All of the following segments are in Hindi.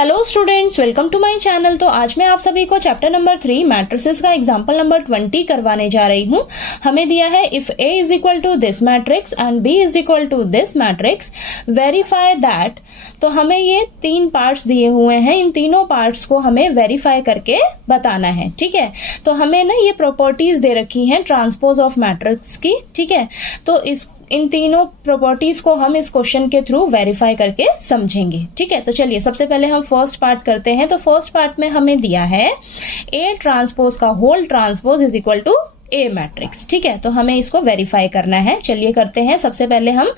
Hello students, welcome to my channel. तो आज मैं आप सभी को चैप्टर नंबर 3 मैट्रिसेस का एग्जांपल नंबर 20 करवाने जा रही हूँ। हमें दिया है if A is equal to this matrix and B is equal to this matrix verify that. तो हमें ये 3 पार्ट्स दिए हुए हैं, इन तीनों पार्ट्स को हमें वेरीफाई करके बताना है। ठीक है, तो हमें ना ये प्रॉपर्टीज दे रखी हैं ट्रांसपोज ऑफ मैट्रिक्स की। ठीक है, तो इन तीनों प्रॉपर्टीज को हम इस क्वेश्चन के थ्रू वेरीफाई करके समझेंगे। ठीक है, तो चलिए सबसे पहले हम फर्स्ट पार्ट करते हैं। तो फर्स्ट पार्ट में हमें दिया है A ट्रांसपोज का whole transpose is equal to A matrix. ठीक है, तो हमें इसको वेरीफाई करना है। चलिए करते हैं। सबसे पहले हम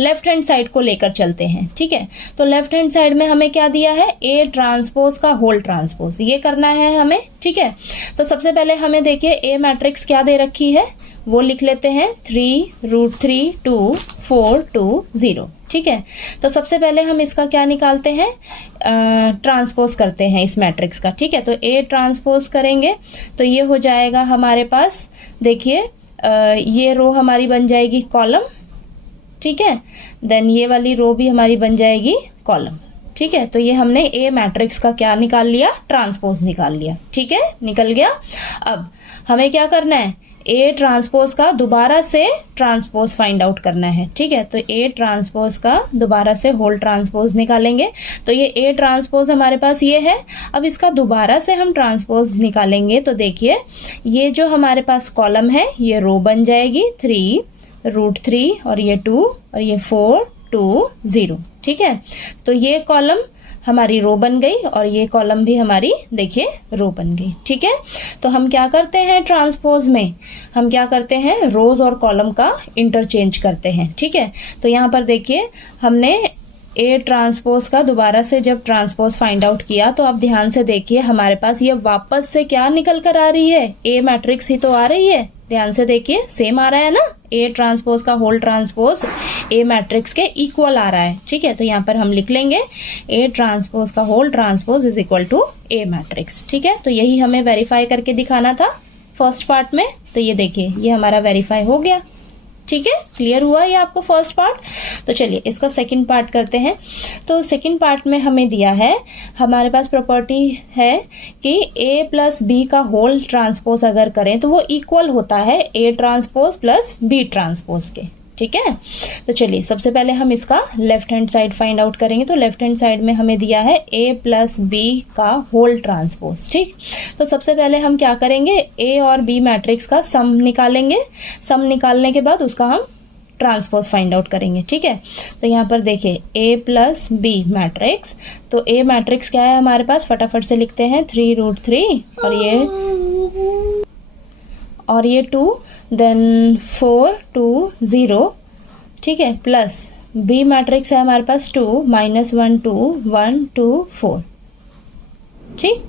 लेफ्ट हैंड साइड को लेकर चलते हैं। ठीक है, तो लेफ्ट हैंड साइड में हमें क्या दिया है, A ट्रांसपोज का होल ट्रांसपोज, ये करना है हमें। ठीक है, तो सबसे पहले हमें देखिए A मैट्रिक्स क्या दे रखी है, वो लिख लेते हैं 3√3 2 4 2 0। ठीक है, तो सबसे पहले हम इसका क्या निकालते हैं, ट्रांसपोज करते हैं इस मैट्रिक्स का। ठीक है, तो A ट्रांसपोज करेंगे तो ये हो जाएगा हमारे पास, देखिए ये रो हमारी बन जाएगी कॉलम। ठीक है, देन ये वाली रो भी हमारी बन जाएगी कॉलम। ठीक है, तो ये हमने A मैट्रिक्स का क्या निकाल लिया, ट्रांसपोज निकाल लिया। ठीक है, निकल गया। अब हमें क्या करना है, A ट्रांसपोज का दोबारा से ट्रांसपोज फाइंड आउट करना है। ठीक है, तो A ट्रांसपोज का दोबारा से होल ट्रांसपोज निकालेंगे। तो ये A ट्रांसपोज हमारे पास ये है। अब इसका दोबारा से हम ट्रांसपोज निकालेंगे तो देखिए ये जो हमारे पास कॉलम है ये रो बन जाएगी 3√3 और ये 2 और ये 4 2 0। ठीक है, तो ये कॉलम हमारी रो बन गई और ये कॉलम भी हमारी देखिए रो बन गई। ठीक है, तो हम क्या करते हैं ट्रांसपोज में, हम क्या करते हैं रोज और कॉलम का इंटरचेंज करते हैं। ठीक है, तो यहाँ पर देखिए हमने A ट्रांसपोज का दोबारा से जब ट्रांसपोज फाइंड आउट किया तो आप ध्यान से देखिए हमारे पास ये वापस से क्या निकल कर आ रही है, A मैट्रिक्स ही तो आ रही है। ध्यान से देखिए सेम आ रहा है ना, A ट्रांसपोज का होल ट्रांसपोज A मैट्रिक्स के इक्वल आ रहा है। ठीक है, तो यहाँ पर हम लिख लेंगे A ट्रांसपोज का whole transpose is equal to A matrix. ठीक है, तो यही हमें वेरीफाई करके दिखाना था फर्स्ट पार्ट में। तो ये देखिए ये हमारा वेरीफाई हो गया। ठीक है, क्लियर हुआ ये आपको फर्स्ट पार्ट। तो चलिए इसका सेकंड पार्ट करते हैं। तो सेकंड पार्ट में हमें दिया है, हमारे पास प्रॉपर्टी है कि A प्लस B का होल ट्रांसपोज अगर करें तो वो इक्वल होता है A transpose plus B transpose के। ठीक है, तो चलिए सबसे पहले हम इसका left hand side find out करेंगे। तो लेफ्ट हैंड साइड में हमें दिया है A प्लस B का होल ट्रांसपोज। ठीक, तो सबसे पहले हम क्या करेंगे, A और B मैट्रिक्स का सम निकालेंगे। सम निकालने के बाद उसका हम ट्रांसपोज फाइंड आउट करेंगे। ठीक है, तो यहाँ पर देखिए A प्लस B मैट्रिक्स, तो A मैट्रिक्स क्या है हमारे पास, फटाफट से लिखते हैं 3√3 और ये 2 देन 4 2 0। ठीक है, प्लस B मैट्रिक्स है हमारे पास 2 -1 2 1 2 4। ठीक,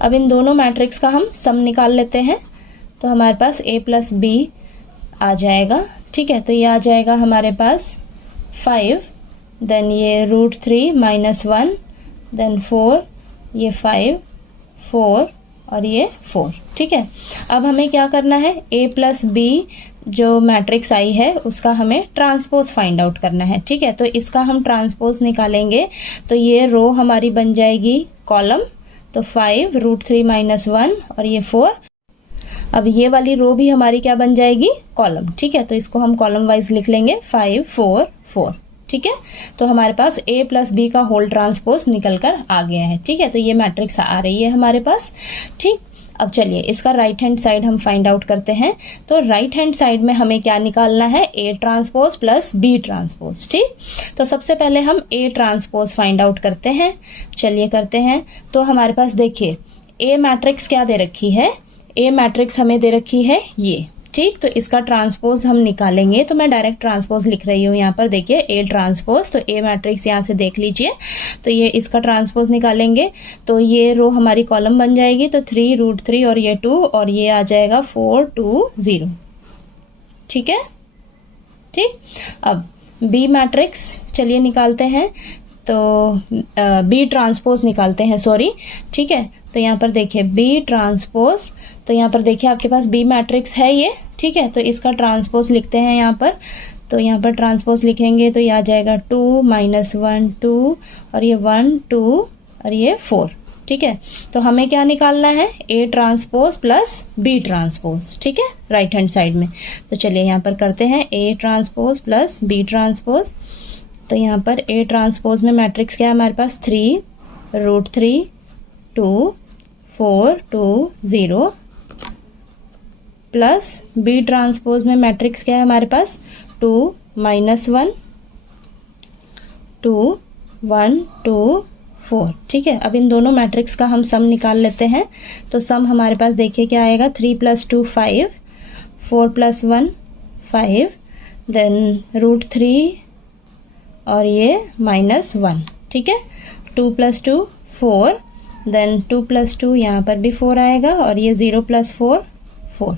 अब इन दोनों मैट्रिक्स का हम सम निकाल लेते हैं। तो हमारे पास A प्लस B आ जाएगा। ठीक है, तो ये आ जाएगा हमारे पास 5 देन ये √3 -1 देन 4, ये 5 4 और ये 4। ठीक है, अब हमें क्या करना है, A प्लस B जो मैट्रिक्स आई है उसका हमें ट्रांसपोज फाइंड आउट करना है। ठीक है, तो इसका हम ट्रांसपोज निकालेंगे तो ये रो हमारी बन जाएगी कॉलम, तो 5√3 -1 और ये 4। अब ये वाली रो भी हमारी क्या बन जाएगी, कॉलम। ठीक है, तो इसको हम कॉलम वाइज लिख लेंगे 5 4 4। ठीक है, तो हमारे पास A प्लस B का होल ट्रांसपोज निकल कर आ गया है। ठीक है, तो ये मैट्रिक्स आ रही है हमारे पास। ठीक, अब चलिए इसका राइट हैंड साइड हम फाइंड आउट करते हैं। तो राइट हैंड साइड में हमें क्या निकालना है, A transpose plus B transpose. ठीक, तो सबसे पहले हम A ट्रांसपोज फाइंड आउट करते हैं। चलिए करते हैं। तो हमारे पास देखिए A मैट्रिक्स क्या दे रखी है, A मैट्रिक्स हमें दे रखी है ये। ठीक, तो इसका ट्रांसपोज हम निकालेंगे। तो मैं डायरेक्ट ट्रांसपोज लिख रही हूँ यहाँ पर, देखिए A ट्रांसपोज, तो A मैट्रिक्स यहाँ से देख लीजिए। तो ये इसका ट्रांसपोज निकालेंगे तो ये रो हमारी कॉलम बन जाएगी, तो 3√3 और ये 2 और ये आ जाएगा 4 2 0। ठीक है, ठीक, अब B मैट्रिक्स चलिए निकालते हैं। तो B ट्रांसपोज निकालते हैं, सॉरी। ठीक है, तो यहाँ पर देखिए B ट्रांसपोज, तो यहाँ पर देखिए आपके पास B मैट्रिक्स है ये। ठीक है, तो इसका ट्रांसपोज लिखते हैं यहाँ पर। तो यहाँ पर ट्रांसपोज लिखेंगे तो ये आ जाएगा 2 -1 2 और ये 1 2 और ये 4। ठीक है, तो हमें क्या निकालना है, A transpose plus B transpose. ठीक है, राइट हैंड साइड में। तो चलिए यहाँ पर करते हैं A transpose plus B transpose. तो यहाँ पर A ट्रांसपोज में मैट्रिक्स क्या है हमारे पास, 3√3 2 4 2 0 प्लस B ट्रांसपोज में मैट्रिक्स क्या है हमारे पास, 2 -1 2 1 2 4। ठीक है, अब इन दोनों मैट्रिक्स का हम सम निकाल लेते हैं। तो सम हमारे पास देखिए क्या आएगा, 3 + 2 5 4 + 1 5 देन √3 और ये -1। ठीक है, 2 + 2 4 देन 2 + 2 यहाँ पर भी 4 आएगा और ये 0 + 4 4।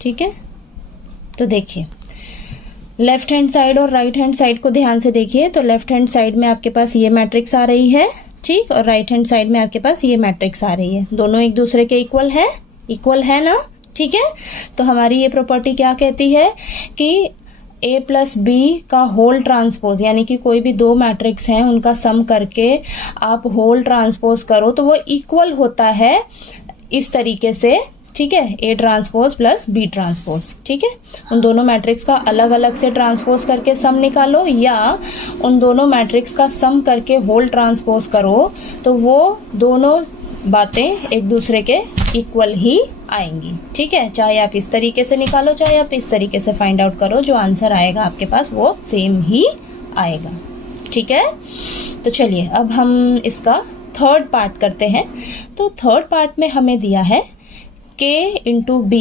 ठीक है, तो देखिए लेफ्ट हैंड साइड और राइट हैंड साइड को ध्यान से देखिए। तो लेफ्ट हैंड साइड में आपके पास ये मैट्रिक्स आ रही है, ठीक, और राइट हैंड साइड में आपके पास ये मैट्रिक्स आ रही है। दोनों एक दूसरे के इक्वल है ना। ठीक है, तो हमारी ये प्रॉपर्टी क्या कहती है कि A + B का होल ट्रांसपोज, यानी कि कोई भी दो मैट्रिक्स हैं उनका सम करके आप होल ट्रांसपोज करो तो वो इक्वल होता है इस तरीके से। ठीक है, A transpose plus B transpose. ठीक है, उन दोनों मैट्रिक्स का अलग अलग से ट्रांसपोज करके सम निकालो या उन दोनों मैट्रिक्स का सम करके होल ट्रांसपोज करो तो वो दोनों बातें एक दूसरे के इक्वल ही आएंगी। ठीक है, चाहे आप इस तरीके से निकालो चाहे आप इस तरीके से फाइंड आउट करो, जो आंसर आएगा आपके पास वो सेम ही आएगा। ठीक है, तो चलिए अब हम इसका थर्ड पार्ट करते हैं। तो थर्ड पार्ट में हमें दिया है K × B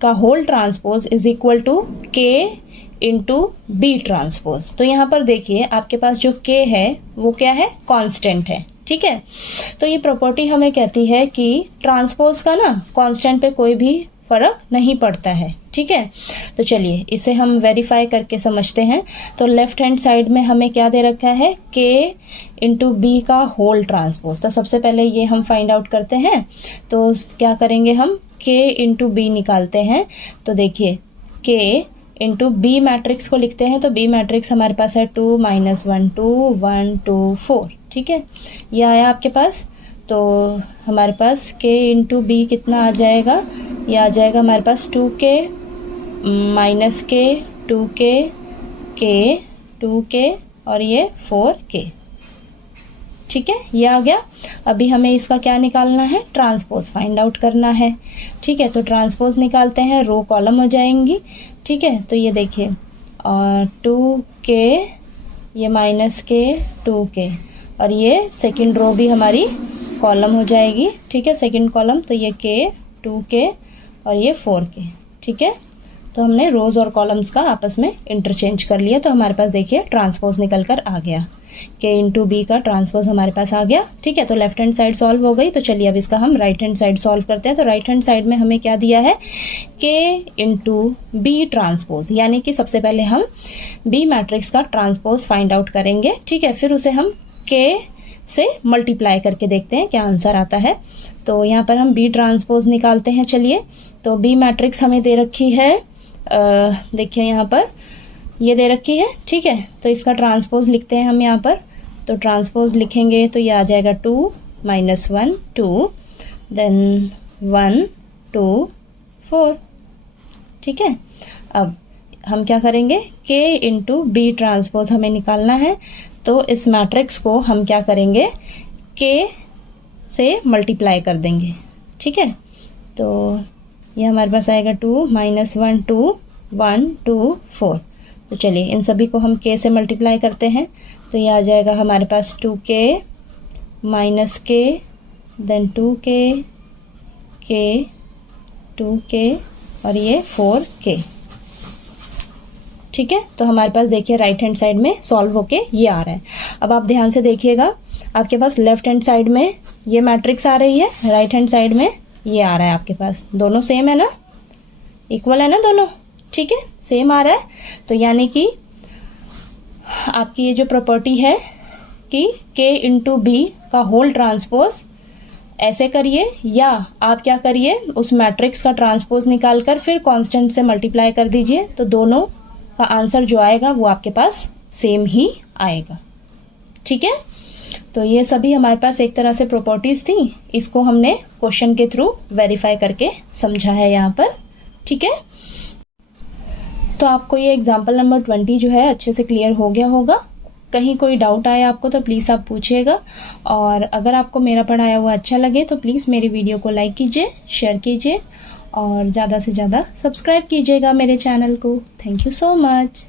का whole transpose is equal to K × B transpose. तो यहाँ पर देखिए आपके पास जो K है वो क्या है, कांस्टेंट है। ठीक है, तो ये प्रॉपर्टी हमें कहती है कि ट्रांसपोज का ना कांस्टेंट पे कोई भी फर्क नहीं पड़ता है। ठीक है, तो चलिए इसे हम वेरीफाई करके समझते हैं। तो लेफ्ट हैंड साइड में हमें क्या दे रखा है, K × B का होल ट्रांसपोज। तो सबसे पहले ये हम फाइंड आउट करते हैं। तो क्या करेंगे, हम K × B निकालते हैं। तो देखिए K × B मैट्रिक्स को लिखते हैं। तो B मैट्रिक्स हमारे पास है 2 -1 2 1 2 4। ठीक है, ये आया आपके पास। तो हमारे पास K × B कितना आ जाएगा, ये आ जाएगा हमारे पास 2K -K 2K K 2K और ये 4K। ठीक है, ये आ गया। अभी हमें इसका क्या निकालना है, ट्रांसपोज फाइंड आउट करना है। ठीक है, तो ट्रांसपोज निकालते हैं, रो कॉलम हो जाएंगी। ठीक है, तो ये देखिए और 2K ये -K 2K और ये सेकंड रो भी हमारी कॉलम हो जाएगी। ठीक है, सेकंड कॉलम, तो ये K 2K और ये 4K। ठीक है, तो हमने रोज और कॉलम्स का आपस में इंटरचेंज कर लिया। तो हमारे पास देखिए ट्रांसपोज निकल कर आ गया, K × B का ट्रांसपोज हमारे पास आ गया। ठीक है, तो लेफ्ट हैंड साइड सॉल्व हो गई। तो चलिए अब इसका हम राइट हैंड साइड सॉल्व करते हैं। तो राइट हैंड साइड में हमें क्या दिया है, K × B ट्रांसपोज, यानी कि सबसे पहले हम B मैट्रिक्स का ट्रांसपोज फाइंड आउट करेंगे। ठीक है, फिर उसे हम K से मल्टीप्लाई करके देखते हैं क्या आंसर आता है। तो यहाँ पर हम B ट्रांसपोज निकालते हैं। चलिए, तो B मैट्रिक्स हमें दे रखी है, देखिए यहाँ पर ये दे रखी है। ठीक है, तो इसका ट्रांसपोज लिखते हैं हम यहाँ पर। तो ट्रांसपोज लिखेंगे तो ये आ जाएगा 2 -1 2 देन 1 2 4। ठीक है, अब हम क्या करेंगे, K × B ट्रांसपोज हमें निकालना है। तो इस मैट्रिक्स को हम क्या करेंगे, K से मल्टीप्लाई कर देंगे। ठीक है, तो ये हमारे पास आएगा 2 -1 2 1 2 4। तो चलिए इन सभी को हम K से मल्टीप्लाई करते हैं। तो ये आ जाएगा हमारे पास 2K -K then 2K K 2K और ये 4K। ठीक है, तो हमारे पास देखिए राइट हैंड साइड में सॉल्व होके ये आ रहा है। अब आप ध्यान से देखिएगा, आपके पास लेफ्ट हैंड साइड में ये मैट्रिक्स आ रही है, राइट हैंड साइड में ये आ रहा है आपके पास। दोनों सेम है ना, इक्वल है ना दोनों। ठीक है, सेम आ रहा है। तो यानी कि आपकी ये जो प्रॉपर्टी है कि K × B का होल ट्रांसपोज ऐसे करिए, या आप क्या करिए, उस मैट्रिक्स का ट्रांसपोज निकाल कर फिर कांस्टेंट से मल्टीप्लाई कर दीजिए। तो दोनों का आंसर जो आएगा वो आपके पास सेम ही आएगा। ठीक है, तो ये सभी हमारे पास एक तरह से प्रॉपर्टीज़ थी, इसको हमने क्वेश्चन के थ्रू वेरीफाई करके समझा है यहाँ पर। ठीक है, तो आपको ये एग्जाम्पल नंबर 20 जो है अच्छे से क्लियर हो गया होगा। कहीं कोई डाउट आए आपको तो प्लीज़ आप पूछिएगा, और अगर आपको मेरा पढ़ाया हुआ अच्छा लगे तो प्लीज़ मेरी वीडियो को लाइक कीजिए, शेयर कीजिए और ज़्यादा से ज़्यादा सब्सक्राइब कीजिएगा मेरे चैनल को। Thank you so much.